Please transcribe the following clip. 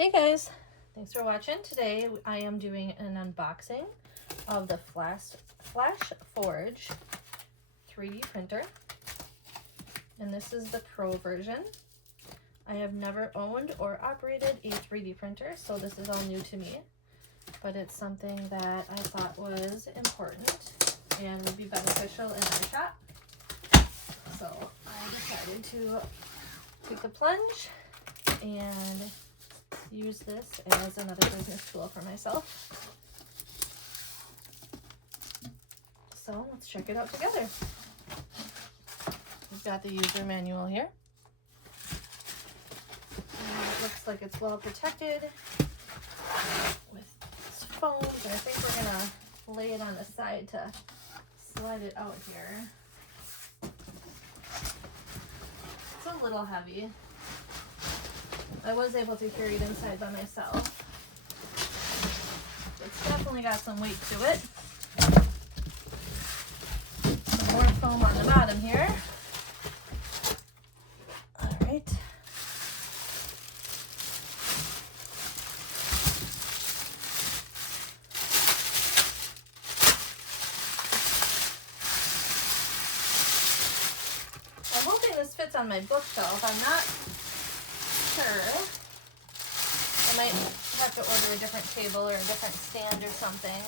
Hey guys, thanks for watching. Today I am doing an unboxing of the Flash Forge 3D printer, and this is the Pro version. I have never owned or operated a 3D printer, so this is all new to me, but it's something that I thought was important and would be beneficial in our shop. So I decided to take the plunge and use this as another business tool for myself. So let's check it out together. We've got the user manual here. And it looks like it's well protected with this foam, but I think we're gonna lay it on the side to slide it out here. It's a little heavy. I was able to carry it inside by myself. It's definitely got some weight to it. Some more foam on the bottom here. All right. I'm hoping this fits on my bookshelf. I'm not sure. I might have to order a different table or a different stand or something.